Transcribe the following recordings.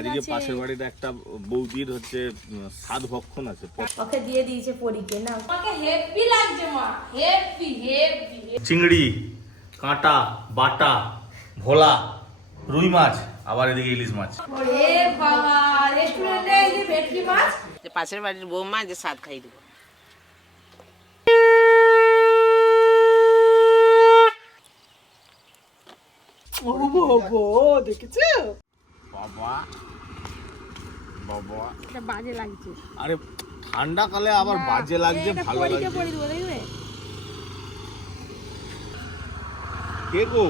আজকে পাশের বাড়ির একটা বৌদির হচ্ছে সাত ভক্ষণ আছে ওকে দিয়ে দিয়েছে পরীকে না আমাকে হেভি লাগছে মা হেভি হেভি চিংড়ি কাঁটা বাটা ভোলা রুই মাছ আবার এদিকে ইলিশ মাছ। ওরে বাবা রেস্টুরেন্টে এই যে ভেটকি মাছ। যে পাশের বাড়ির বৌমা যে স্বাদ খাই দেবো। বাবা বাবা। এটা বাজে লাগছে। আরে ঠান্ডা কালে আবার বাজে লাগছে ভালো লাগছে। পরি দেবো দেখবে। কে গো?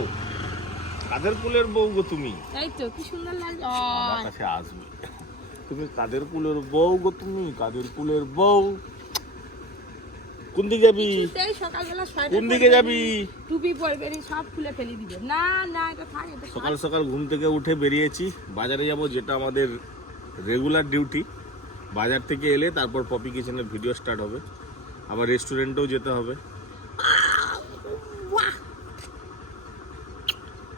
কাদের কুলের বউ গো তুমি? তাই তো কি সুন্দর লাগছে। আমার কাছে আসবে। তুমি কাদের কুলের বউ গো তুমি? কাদের কুলের বউ? কোন দিকে যাবি? সকালবেলা কোন দিকে যাবি? টুপি পরবে সব খুলে ফেলে দিবে। না না এটা থাক এটা থাক। সকাল সকাল ঘুম থেকে উঠে বেরিয়েছি। বাজারে যাব যেটা আমাদের রেগুলার ডিউটি বাজার থেকে এলে তারপর পপি কিচেনের ভিডিও স্টার্ট হবে। আবার রেস্টুরেন্টেও যেতে হবে।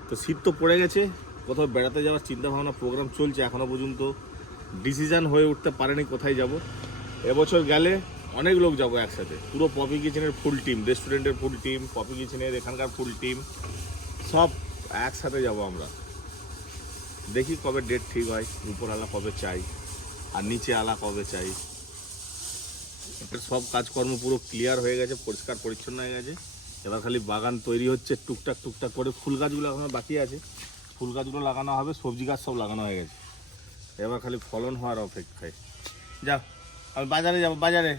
তো শীত তো পড়ে গেছে, কোথাও বেড়াতে যাওয়ার চিন্তা ভাবনা প্রোগ্রাম চলছে এখনও পর্যন্ত। ডিসিশন হয়ে উঠতে পারেনি কোথায় যাব। এবছর গেলে অনেক লোক যাব একসাথে। পুরো পপি কিচেনের ফুল টিম রেস্টুরেন্টের ফুল টিম পপি কিচেনের এখানকার ফুল টিম সব একসাথে যাব আমরা। দেখি কবে ডেট ঠিক হয় উপর আলা কবে চাই আর নিচে আলা কবে চাই। সব কাজকর্ম পুরো ক্লিয়ার হয়ে গেছে পরিষ্কার পরিচ্ছন্ন হয়ে গেছে। এবার খালি বাগান তৈরি হচ্ছে টুকটাক টুকটাক করে ফুল গাছগুলো এখনও বাকি আছে। ফুল গাছগুলো লাগানো হবে সবজি গাছ সব লাগানো হয়ে গেছে। এবার খালি ফলন হওয়ার অপেক্ষায়। যা আমি বাজারে যাব বাজারে।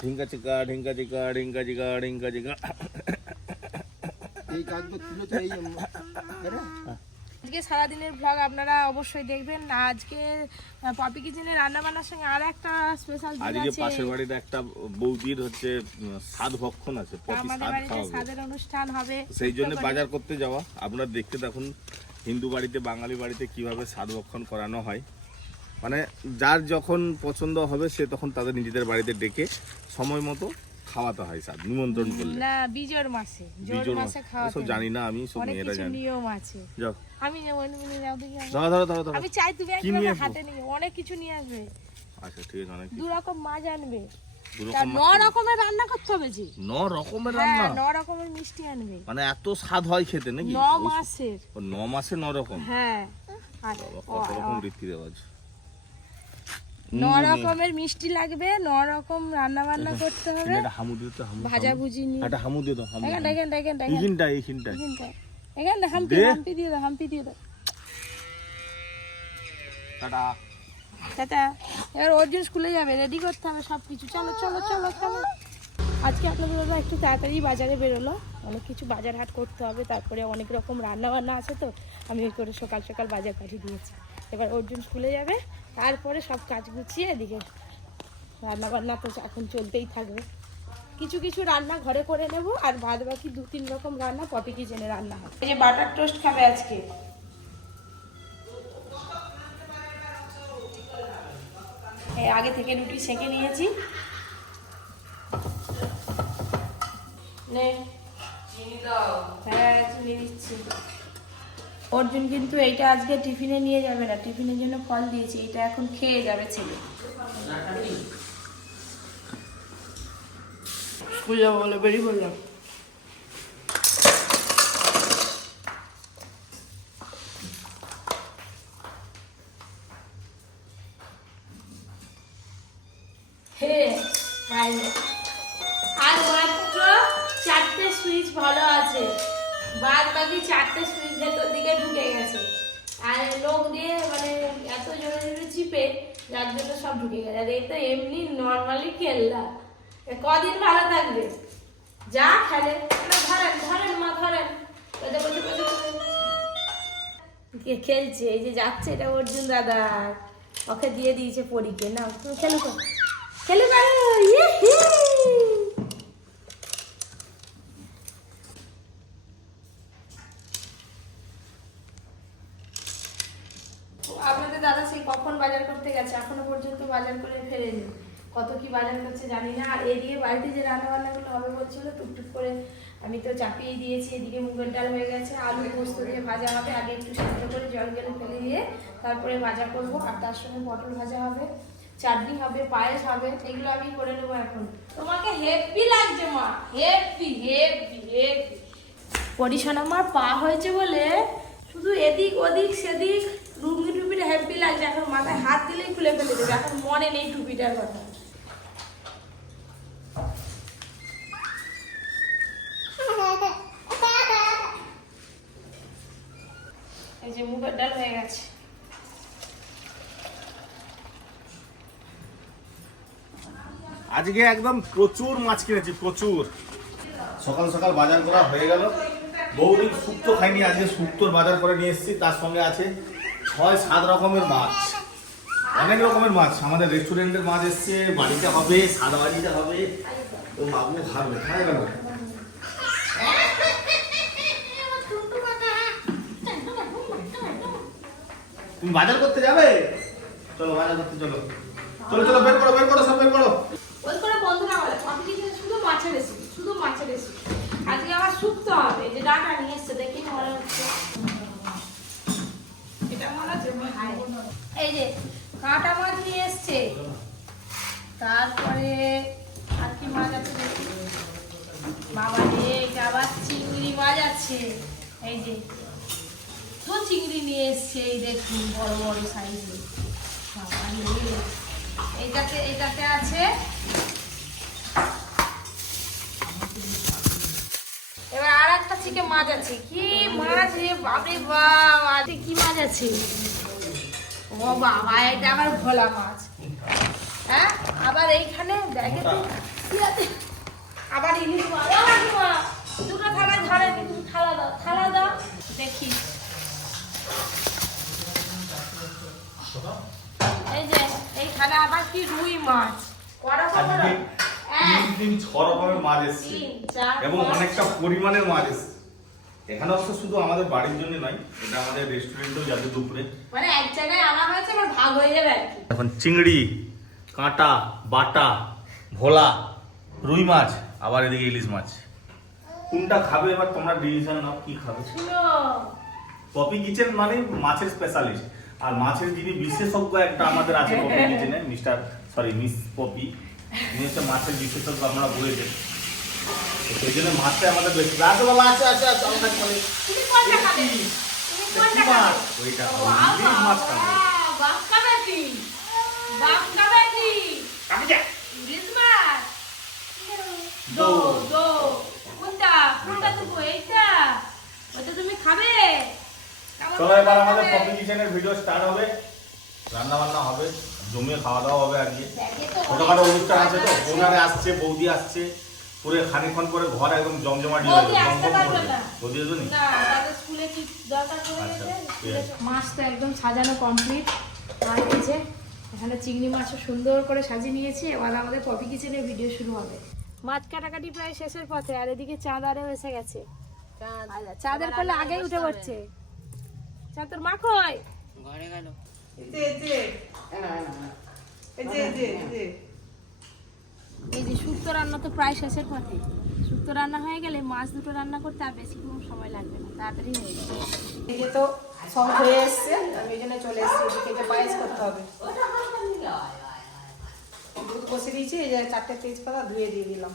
ঢিঙ্কা চিকা ঢিঙ্কা চিকা ঢিঙ্কা চিকা ঢিঙ্কা চিকা এই কাজগুলো তুলেছে এই আজকে সারাদিনের ব্লগ আপনারা অবশ্যই দেখবেন। আজকে পপি কিচেনের রান্না বান্নার সঙ্গে আর একটা স্পেশাল দিন আজকে পাশের বাড়ির একটা বৌদির হচ্ছে সাত ভক্ষণ আছে পপি বাড়িতে খাওয়াবে স্বাদের অনুষ্ঠান হবে। সেই জন্য বাজার করতে যাওয়া। আপনারা দেখতে দেখুন হিন্দু বাড়িতে বাঙালি বাড়িতে কীভাবে সাত ভক্ষণ করানো হয়। মানে যার যখন পছন্দ হবে সে তখন তাদের নিজেদের বাড়িতে ডেকে সময় মতো খাওয়াতে হয় স্যার নিমন্ত্রণ করলে। না বিজোর মাসে জোর মাসে। মাস খাওয়া সব জানি না আমি সব মেয়েরা জানি। নিয়ম আছে। যাও। আমি নিয়ে যাও দেখি আমি। ধরো ধরো ধরো ধরো। আমি চাই তুমি একবার হাতে নিয়ে অনেক কিছু নিয়ে আসবে। আচ্ছা ঠিক আছে অনেক দু রকম মাছ আনবে ন রকমের রান্না করতে হবে ন রকমের রান্না? ন রকমের মিষ্টি আনবে। মানে এত স্বাদ হয় খেতে নাকি? ন মাসের। ন মাসে ন রকম? হ্যাঁ। কত রকম রীতি রেওয়াজ ন রকমের মিষ্টি লাগবে ন রকম রান্না বান্না করতে হবে। একটা হামু দিও তো হামু ভাজা ভুজি নিয়ে। একটা হামু দাও হামু। এখানটা এখানটা এখানটা এইখানটা এইখানটা এখানটা এখানটা হাম্পি দে। হাম্পি দিয়ে দাও হাম্পি দিয়ে দাও। টাটা। টাটা। এবার অর্জুন স্কুলে যাবে রেডি করতে হবে সব কিছু চলো চলো চলো চলো। আজকে আপনাদের দাদা একটু তাড়াতাড়ি বাজারে বেরোলো। অনেক কিছু বাজার হাট করতে হবে তারপরে অনেক রকম রান্না বান্না আছে তো। আমি ওই করে সকাল সকাল বাজার পাঠিয়ে দিয়েছি। এবার অর্জুন স্কুলে যাবে তারপরে সব কাজ গুছিয়ে এদিকে রান্না বান্না তো এখন চলতেই থাকবে। কিছু কিছু রান্না ঘরে করে নেব আর বাদ বাকি দু তিন রকম রান্না পপি কিচেনে রান্না হবে। এই যে বাটার টোস্ট খাবে আজকে। আগে থেকে রুটি সেঁকে নিয়েছি। নে। হ্যাঁ চিনি দিচ্ছি। অর্জুন কিন্তু এইটা আজকে টিফিনে নিয়ে যাবে না। টিফিনের জন্য ফল দিয়েছি এটা এখন খেয়ে যাবে ছেলে। স্কুল যাব বলে বেরিয়ে পড়লাম। খেললা। কদিন ভালো থাকবে? যা খেলে। ধরেন ধরেন মা, ধরেন। কে খেলছে? এই যে যাচ্ছে এটা অর্জুন দাদা। ওকে দিয়ে দিয়েছে পরীকে না তুমি খেলো খেলে পারো ইয়ে আপনাদের দাদা সেই কখন বাজার করতে গেছে এখনও পর্যন্ত বাজার করে ফেরেনি কত কি বাজার করছে জানি না। আর এদিকে বাড়িতে যে রান্না বান্নাগুলো হবে বলছিল, টুকটুক করে আমি তো চাপিয়ে দিয়েছি। এদিকে মুগের ডাল হয়ে গেছে, আলু পোস্ত দিয়ে ভাজা হবে। আগে একটু সেদ্ধ করে জল গেলে ফেলে দিয়ে তারপরে ভাজা করব। আর তার সঙ্গে পটল ভাজা হবে, চাটনি হবে, পায়েস হবে, এগুলো আমি করে নেব এখন। তোমাকে হেভি লাগছে মা, হেভি হেপি হেভি। পরিশন আমার পা হয়েছে বলে শুধু এদিক ওদিক সেদিক রুমি টুপিটা হেভি লাগছে। এখন মাথায় হাত দিলেই খুলে ফেলে দেবে। এখন মনে নেই টুপিটার কথা এই যে মুগের ডাল হয়ে গেছে। আজকে একদম প্রচুর মাছ কিনেছি প্রচুর। সকাল সকাল বাজার করা হয়ে গেল। বহুদিন শুক্তো খাইনি আজকে শুক্তোর বাজার করে নিয়ে এসেছি। তার সঙ্গে আছে ছয় সাত রকমের মাছ। অনেক রকমের মাছ। আমাদের রেস্টুরেন্টের মাছ এসছে বাড়িতে হবে সাদা বাড়িতে হবে। ও মাগু খাবে খায় গেল তুমি বাজার করতে যাবে? চলো, বাজার করতে চলো। চলো চলো, বের করো বের করো, সব বের করো। ওই করে বন্ধুরা বলে কফি কিছু শুধু মাছের রেসিপি শুধু মাছের রেসিপি আজকে আবার শুক্তো হবে, যে ডাটা নিয়ে এসছে, দেখি মনে হচ্ছে। এটা মনে হচ্ছে। এই যে, কাঁটা মাছ নিয়ে এসছে। তারপরে আর কি মাছ আছে বাবা রে আবার চিংড়ি মাছ আছে। এই যে তো চিংড়ি নিয়ে এসছে, এই দেখুন বড় বড় রে, এইটাতে এটাতে আছে। এবার আর একটা চিকে মাছ আছে। কি মাছ রে বাপরে বাপ, আজকে কি মাছ আছে? ও বাবা, এটা আবার ভোলা মাছ। হ্যাঁ আবার এইখানে দেখে আছে? আবার ইলিশ মাছ। দুটো থালায় ধরে কিন্তু থালা দাও থালা দাও। দেখি। এই যে এইখানে আবার কি রুই মাছ? কটা আজকে খবর এক তিন তিন ছ রকমের মাছ এসছে। এবং অনেকটা পরিমাণের মাছ এসছে। এখানে অবশ্য শুধু আমাদের বাড়ির জন্য নয় এটা আমাদের রেস্টুরেন্টেও যাবে দুপুরে। মানে এক জায়গায় আনা হয়েছে এবার ভাগ হয়ে যাবে আর কি। এখন চিংড়ি কাঁটা বাটা ভোলা রুই মাছ আবার এদিকে ইলিশ মাছ। কোনটা খাবে এবার তোমরা ডিসিশন নাও কি খাবে। পপি কিচেন মানে মাছের স্পেশালিস্ট আর মাছের যিনি বিশেষজ্ঞ একটা আমাদের আছে পপি কিচেনে মিস্টার সরি মিস পপি উনি হচ্ছে মাছের বিশেষজ্ঞ আমরা বলেছেন সেই জন্য মাছটা আমাদের বেশি আছে বাবা আছে আছে আছে আমাদের ওইটা মাছ। খাবে? চলো এবার আমাদের? পপি কিচেনের ভিডিও স্টার্ট হবে। রান্না বান্না হবে জমিয়ে খাওয়া দাওয়া হবে আজকে। ছোটখাটো অনুষ্ঠান আছে তো আসছে বৌদি আসছে পুরো খানিক্ষণ পরে ঘর একদম জমজমাটি হয়ে বৌদি যাবে জমজম করবে আসবে নি? আচ্ছা। মাছ তো একদম সাজানো কমপ্লিট গেছে এখানে চিংড়ি মাছও সুন্দর করে সাজিয়ে নিয়েছি। এবার আমাদের পপি কিচেনের ভিডিও শুরু হবে। মাছ কাটাকাটি প্রায় শেষের পথে আর এদিকে চাঁদারেও এসে গেছে। চাঁদের করলে আগেই উঠে পড়ছে। চা তোর মা কই? ঘরে গেল। এই যে শুক্তো রান্না তো প্রায় শেষের পথে। শুক্তো রান্না হয়ে গেলে মাছ দুটো রান্না করতে আর বেশি কোনো সময় লাগবে না তাড়াতাড়ি হয়ে যাবে। এদিকে তো সব হয়ে এসছে আমি ওই জন্য চলে এসেছি এদিকে যে পায়েস করতে হবে। দুধ বসে দিয়েছি এই যে চারটে তেজপাতা ধুয়ে দিয়ে দিলাম।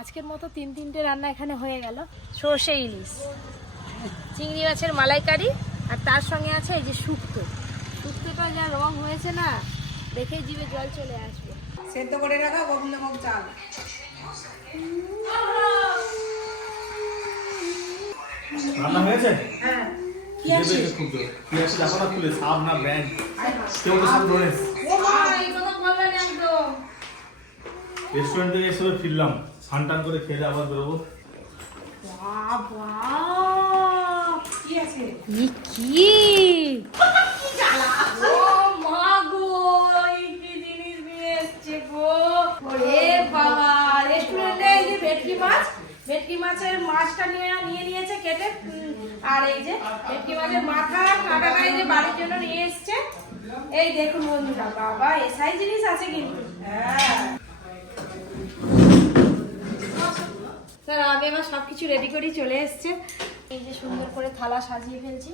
আজকের মতো তিন তিনটে রান্না এখানে হয়ে গেল। সর্ষে ইলিশ। চিংড়ি মাছের মালাইকারি আর তার সঙ্গে আছে এই যে শুক্তো। শুক্তোটা যা রং হয়েছে না দেখেই জিভে জল চলে আসবে। সেদ্ধ করে রাখা গোবিন্দভোগ চাল। রান্না হয়েছে? হ্যাঁ। কি আছে? খুব জোর। কি আছে? দেখো না খুলে সাপ না কেউ তো সব ডোনেস ও মা এই কথা বলবে না একদম। রেস্টুরেন্ট থেকে এসে ফিরলাম। স্নান টান করে খেলে আবার বেরোবো। বাবা। কি ই কি ভেটকি মাছ ভেটকি মাছের মাছটা নিয়ে নিয়ে নিয়েছে কেটে আর এই যে ভেটকি মাছের মাথা কাটাটা এই যে বাড়ির জন্য নিয়ে এসছে। এই দেখুন বন্ধুরা বাবা এসআই জিনিস আছে কিন্তু। হ্যাঁ। স্যার আমি আমার সব কিছু রেডি করেই চলে এসছে। এই যে সুন্দর করে থালা সাজিয়ে ফেলছি।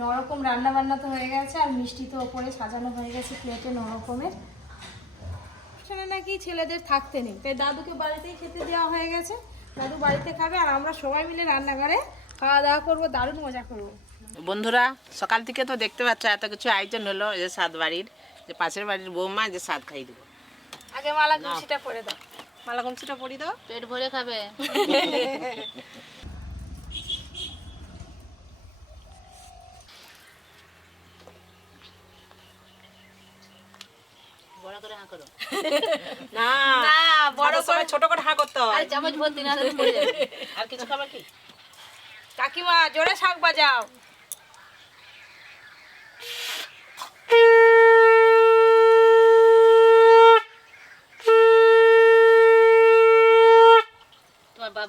নরকম রান্না বান্না তো হয়ে গেছে আর মিষ্টি তো ওপরে সাজানো হয়ে গেছে প্লেটে নরকমের। সেখানে নাকি ছেলেদের থাকতে নেই। তাই দাদুকে বাড়িতেই খেতে দেওয়া হয়ে গেছে। দাদু বাড়িতে খাবে আর আমরা সবাই মিলে রান্নাঘরে খাওয়া দাওয়া করব দারুণ মজা করব। বন্ধুরা সকাল থেকে তো দেখতে পাচ্ছ এত কিছু আয়োজন হলো যে সাত বাড়ির যে পাশের বাড়ির বৌমা যে সাত খাই দেবো। আগে মালা গুছিটা করে দাও। মালা দাও। পেট ভরে খাবে। বড় করে হাঁ করো। না না বড় করে ছোট করে হাঁ করতে আর চামচ ভর্তি না হলে পড়ে যাবে। আর কিছু খাবার কি? কাকিমা জোরে শাক বাজাও।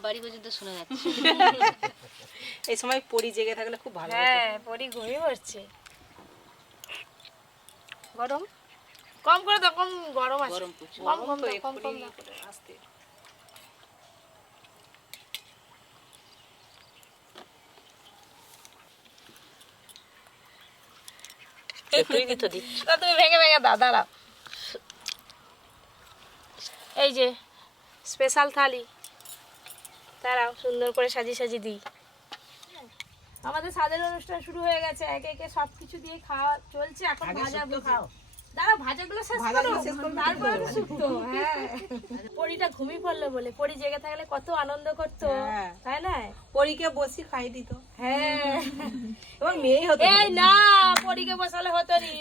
বাড়ি পর্যন্ত শোনা যাচ্ছে। এই সময় পরি জেগে থাকলে খুব ভালো হ্যাঁ পরি ঘুমিয়ে পড়ছে। গরম? কম করে দাও কম গরম আছে। গরম কম কম দাও, কম কম দাও। আসতে। তুমি ভেঙে ভেঙে দাও দাঁড়াও। এই যে স্পেশাল থালি। দাঁড়াও সুন্দর করে সাজিয়ে সাজিয়ে দিই। আমাদের সাদের অনুষ্ঠান শুরু হয়ে গেছে একে একে সব কিছু দিয়ে খাওয়া চলছে এখন ভাজা। খাও। দাঁড়া ভাজাগুলো শেষ করো। তারপরে তো শুক্তো হ্যাঁ। পরিটা ঘুমিয়ে পড়ল বলে। পরি জেগে থাকলে কত আনন্দ করতো তাই না? পরীকে বসি খাই দিত। হ্যাঁ। এবং মেয়ে হতো এই না পরীকে বসালে হতো নি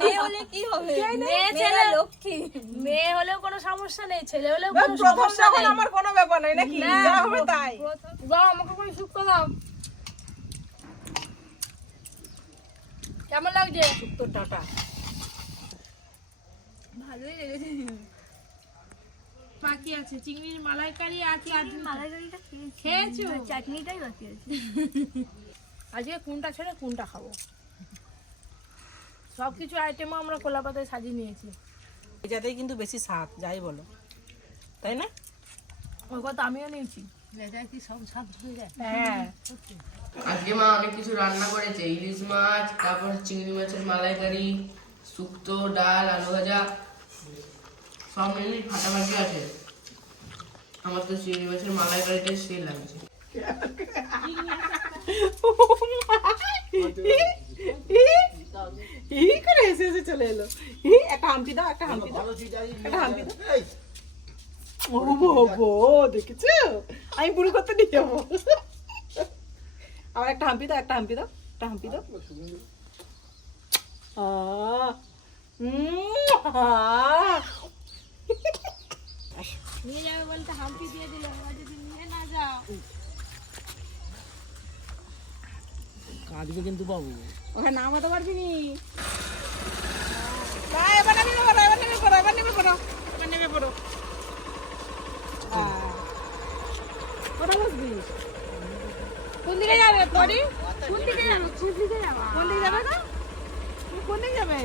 মেয়ে হলে কি হবে? মেয়ে ছেলে লক্ষ্মী। মেয়ে হলেও কোনো সমস্যা নেই ছেলে হলেও কোনো সমস্যা নেই। আমার কোনো ব্যাপার নাই নাকি? যা হবে তাই। দাও আমাকে করে শুক্তো দাও। কেমন লাগছে? শুক্তো টাটা। ভালোই লেগেছে। বাকি আছে চিংড়ির মালাইকারি আছে আর মালাইকারিটা খেয়েছো। চাটনিটাই বাকি আছে। আজকে কোনটা ছেড়ে কোনটা খাব? সব কিছু আইটেমও আমরা কোলা পাতায় সাজিয়ে নিয়েছি। এটাতেই কিন্তু বেশি স্বাদ যাই বলো। তাই না? ওই কথা আমিও নিয়েছি। হ্যাঁ। আজকে মা অনেক কিছু রান্না করেছে। ইলিশ মাছ তারপর চিংড়ি মাছের মালাইকারি শুক্তো ডাল আলু ভাজা। সব ফাটাফাটি আছে। আমার তো চিংড়ি মাছের মালাইকারিটাই সেই লাগছে। ই করে এসে এসে চলে এলো। ই একটা হাম্পি দাও একটা হাম্পি দাও একটা হাম্পি দাও। ও বাবা দেখেছ? আমি পুরো করতে নিয়ে যাব। আবার একটা হাম্পি দাও একটা হাম্পি দাও একটা হাম্পি দাও। আহ, উম, আহ। নিয়ে যাবে বলতে হাম্পি দিয়ে দিলে যদি নিয়ে না যাও। ওখানে নামাতে পারবি নি? না, এবার নেমে পড়ো, এবার নেমে পড়ো, এবার নেমে পড়ো, এবার নেমে পড়ো। কোথায় বসবি? কোন দিকে যাবে? পরি কোন দিকে যাবে? কোন দিকে যাবে? কোন দিকে যাবে না? কোন দিকে যাবে?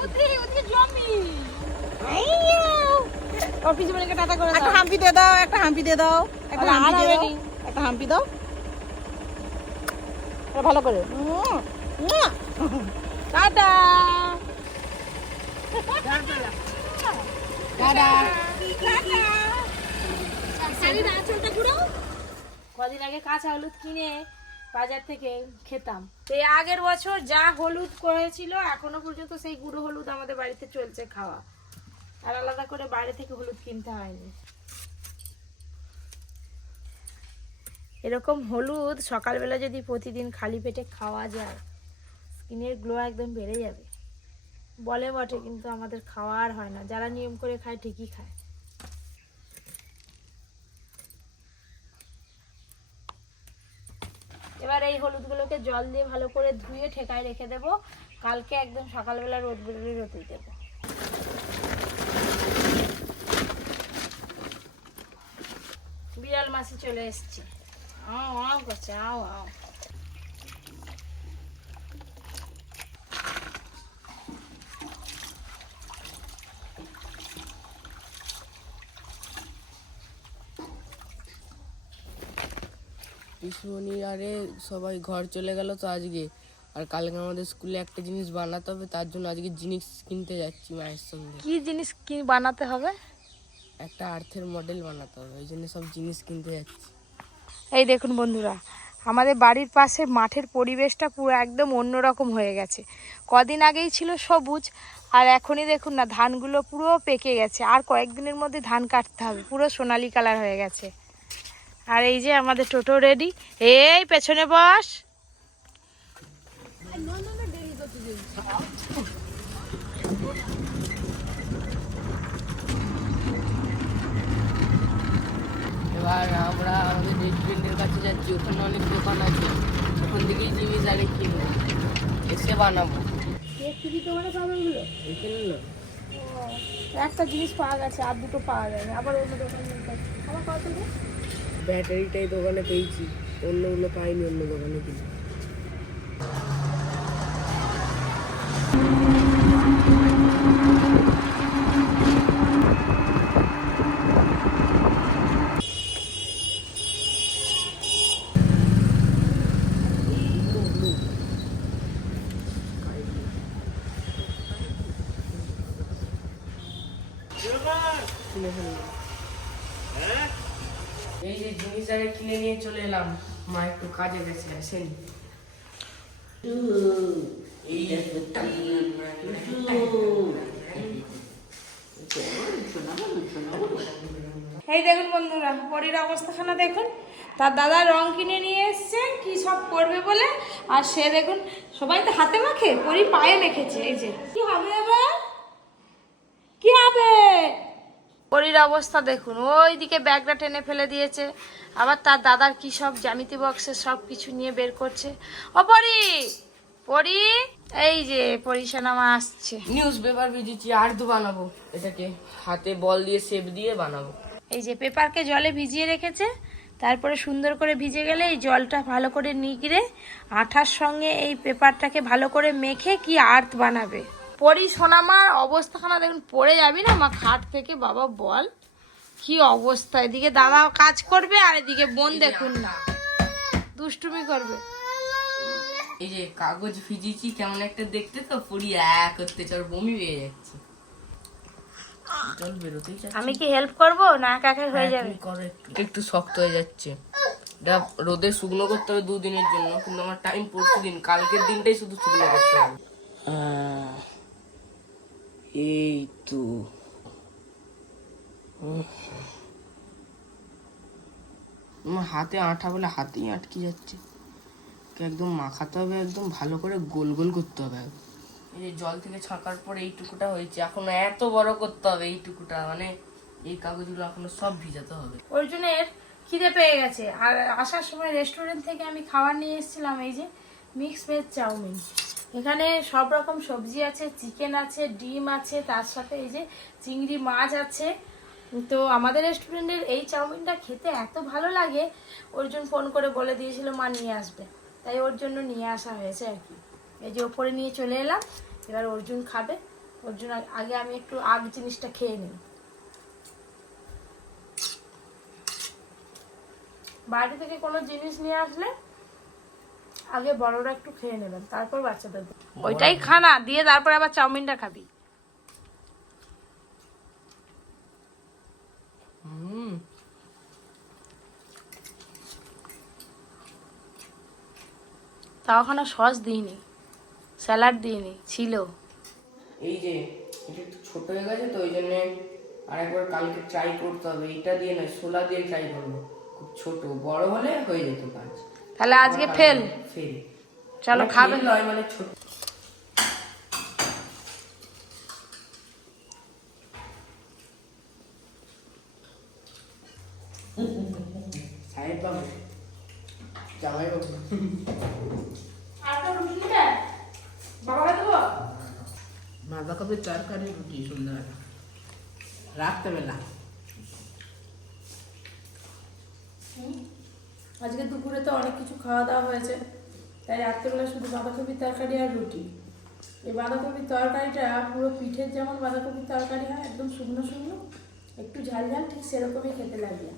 উদ্রি উদ্রি জমি। অফিস বলে টাটা করে একটা হাম্পি দিয়ে দাও একটা হাম্পি দিয়ে দাও একটা হাম্পি দিয়ে দাও একটা হাম্পি দাও। ভালো করে। উম, উম। টাটা। কদিন আগে কাঁচা হলুদ কিনে বাজার থেকে খেতাম। তো এই আগের বছর যা হলুদ করেছিল এখনও পর্যন্ত সেই গুঁড়ো হলুদ আমাদের বাড়িতে চলছে খাওয়া। আর আলাদা করে বাইরে থেকে হলুদ কিনতে হয়নি। এরকম হলুদ সকালবেলা যদি প্রতিদিন খালি পেটে খাওয়া যায়, স্কিনের গ্লো একদম বেড়ে যাবে। বলে বটে, কিন্তু আমাদের খাওয়ার হয় না। যারা নিয়ম করে খায়, ঠিকই খায়। এবার এই হলুদগুলোকে জল দিয়ে ভালো করে ধুয়ে ঠেকায় রেখে দেব। কালকে একদম সকালবেলা রোদ বেরোলে রোদে দেবো। মাসি চলে এসছে। আও করছে আও আও। আরে সবাই ঘর চলে গেল তো আজকে। আর কালকে আমাদের স্কুলে একটা জিনিস বানাতে হবে তার জন্য আজকে জিনিস কিনতে যাচ্ছি মায়ের সঙ্গে। কি জিনিস কি বানাতে হবে? একটা আর্থের মডেল বানাতে হবে ওই জন্য সব জিনিস কিনতে যাচ্ছি। এই দেখুন বন্ধুরা আমাদের বাড়ির পাশে মাঠের পরিবেশটা পুরো একদম অন্যরকম হয়ে গেছে। কদিন আগেই ছিল সবুজ আর এখনই দেখুন না ধানগুলো পুরো পেকে গেছে। আর কয়েকদিনের মধ্যে ধান কাটতে হবে পুরো সোনালি কালার হয়ে গেছে। আর এই যে আমাদের টোটো রেডি এই পেছনে বস। এবার আমরা আমাদের রেস্টুরেন্টের কাছে যাচ্ছি ওখানে অনেক দোকান আছে। ওখান থেকেই জিনিস আগে কিনবো এসে বানাবো। এখানে না একটা জিনিস পাওয়া গেছে আর দুটো পাওয়া যাবে আবার অন্য দোকানে আমার কত ব্যাটারিটাই দোকানে পেয়েছি অন্যগুলো পাইনি অন্য দোকানে কিনে। এই যে জিনিস আগে কিনে নিয়ে চলে এলাম। মা একটু কাজে গেছে আসেনি। এই দেখুন বন্ধুরা বড়ির অবস্থাখানা দেখুন। তার দাদা রং কিনে নিয়ে এসছে কি সব করবে বলে? আর সে দেখুন সবাই তো হাতে মাখে পরি পায়ে মেখেছে এই যে। কি হবে এবার কি হবে পরির অবস্থা দেখুন। ওই দিকে ব্যাগটা টেনে ফেলে দিয়েছে। আবার তার দাদার কি সব জ্যামিতি বক্সে সব কিছু নিয়ে বের করছে। ও পরি! পরি! এই যে পরিসানামা আসছে। নিউজ পেপার ভিজেছি আর তো বানাবো। এটাকে হাতে বল দিয়ে শেপ দিয়ে বানাবো। এই যে পেপারকে জলে ভিজিয়ে রেখেছে। তারপরে সুন্দর করে ভিজে গেলে এই জলটা ভালো করে নিগড়ে আঠার সঙ্গে এই পেপারটাকে ভালো করে মেখে কি আর্ট বানাবে। পরি সোনামার অবস্থাখানা দেখুন পড়ে যাবি না? মা খাট থেকে বাবা বল। কি অবস্থা? এদিকে দাদা কাজ করবে আর এদিকে বোন দেখুন না। দুষ্টুমি করবে। এই যে কাগজ ভিজিয়েছি কেমন একটা দেখতে তো পুরি এক করতে চল বমি পেয়ে যাচ্ছে। জল বেরোতেই চাচ্ছে আমি কি হেল্প করব? না একা একা হয়ে হ্যাঁ, যাবে? একটু। একটু শক্ত হয়ে যাচ্ছে। এটা রোদে শুকনো করতে হবে দুদিনের জন্য কিন্তু আমার টাইম পরশু দিন কালকের দিনটাই শুধু শুকনো করতে হবে। এই তো। হাতে আঠা বলে হাতেই আটকে যাচ্ছে। একদম মাখাতে হবে, একদম ভালো করে গোল গোল করতে হবে। এই যে জল থেকে ছাঁকার পর এইটুকুটা হয়েছে, এখন এত বড় করতে হবে এইটুকুটা মানে এই কাগজগুলো এখনও সব ভিজাতে হবে। অর্জুনের খিদে পেয়ে গেছে। আর আসার সময় রেস্টুরেন্ট থেকে আমি খাবার নিয়ে এসেছিলাম, এই যে মিক্স ভেজ চাউমিন। এখানে সব রকম সবজি আছে চিকেন আছে, ডিম আছে, তার সাথে এই যে চিংড়ি মাছ আছে তো আমাদের রেস্টুরেন্টের এই চাউমিনটা খেতে এত ভালো লাগে, অর্জুন ফোন করে বলে দিয়েছিল, মা, নিয়ে আসবে। তাই ওর জন্য নিয়ে আসা হয়েছে আর কি। এই যে ওপরে নিয়ে চলে এলাম, এবার অর্জুন খাবে। অর্জুন আগে- আমি একটু আগ জিনিসটা খেয়ে নিই। বাড়ি থেকে কোনো জিনিস নিয়ে আসলে আগে বড়রা একটু খেয়ে নেবেন, তারপর বাচ্চাদের ওইটাই খানা, দিয়ে তারপর আবার চাউমিনটা খাবি। হুম তাও ওখানে সস দিইনি স্যালাড দিইনি ছিল। এই যে এটা একটু ছোট হয়ে গেছে তো ওই জন্য আরেকবার কালকে ট্রাই করতে হবে। এটা দিয়ে নয় ছোলা দিয়ে ট্রাই করব। খুব ছোট বড় হলে হয়ে যেত কাজ। তাহলে আজকে ফেল। ফেল। চলো মানে খাবে। নয় মানে ছোট। বাঁধাকপির তরকারি, রুটি সুন্দর আজকে দুপুরে তো অনেক কিছু খাওয়া দাওয়া হয়েছে। তাই রাত্রেবেলা শুধু বাঁধাকপির তরকারি আর রুটি। এই বাঁধাকপির তরকারিটা পুরো পিঠের যেমন বাঁধাকপির তরকারি হয়, একদম শুকনো শুকনো, একটু ঝাল ঝাল, ঠিক সেরকমই খেতে লাগবে।